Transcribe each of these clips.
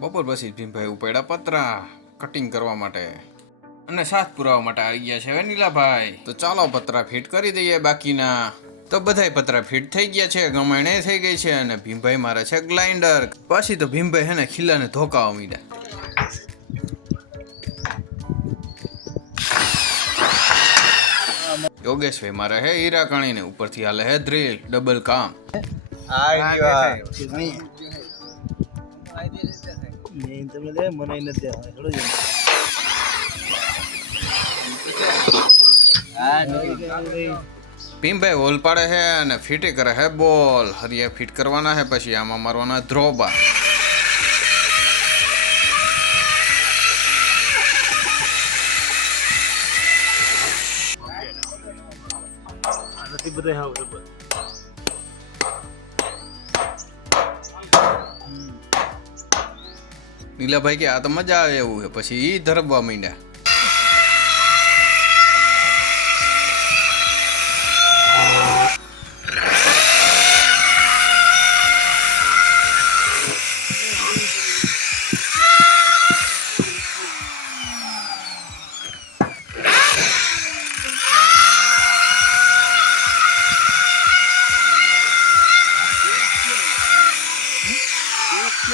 બપોર પછી ભીમભાઈ ઉપાડ્યા પતરા કટિંગ કરવા માટે. અને સાથ પુરાવા માટે આવી ગયા છે વેનીલાભાઈ તો ચાલો પતરા ફિટ કરી દઈએ બાકીના. તો બધાય પતરા ફિટ થઈ ગયા છે ગમાણે થઈ ગઈ છે અને ભીમભાઈ મારે છે ગ્લાઇન્ડર. પછી તો ભીમભાઈ હે ને ખીલાને ધોકાવા મીડ્યા. યોગેશભાઈ મારે હે હીરા કણીને ઉપરથી હાલે હે ડ્રીલ ડબલ કામ. નહીં તમને દે મને નથી દેવા હેડો જઈને. ભીમભાઈ હોલ પાડે છે અને ફિટે કરે છે બોલ હરિયા ફિટ કરવાના છે પછી આમાં મારવાના ધ્રોબા આ નથી બધા નીલાભાઈ કે આ તો મજા આવે એવું છે. પછી એ ધરબવા માંડ્યા. તો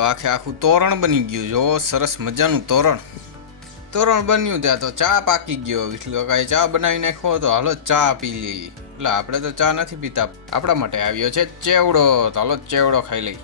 આખે આખું તોરણ બની ગયું. જો સરસ મજાનું તોરણ. તોરણ બન્યું ત્યાં તો ચા પાકી ગયો. વિઠલ કાંઈ ચા બનાવી નાખ્યો તો હાલો ચા પી લઈ એટલે આપણે તો ચા નથી પીતા. આપણા માટે આવ્યો છે ચેવડો. તો ચેવડો ખાઈ લઈ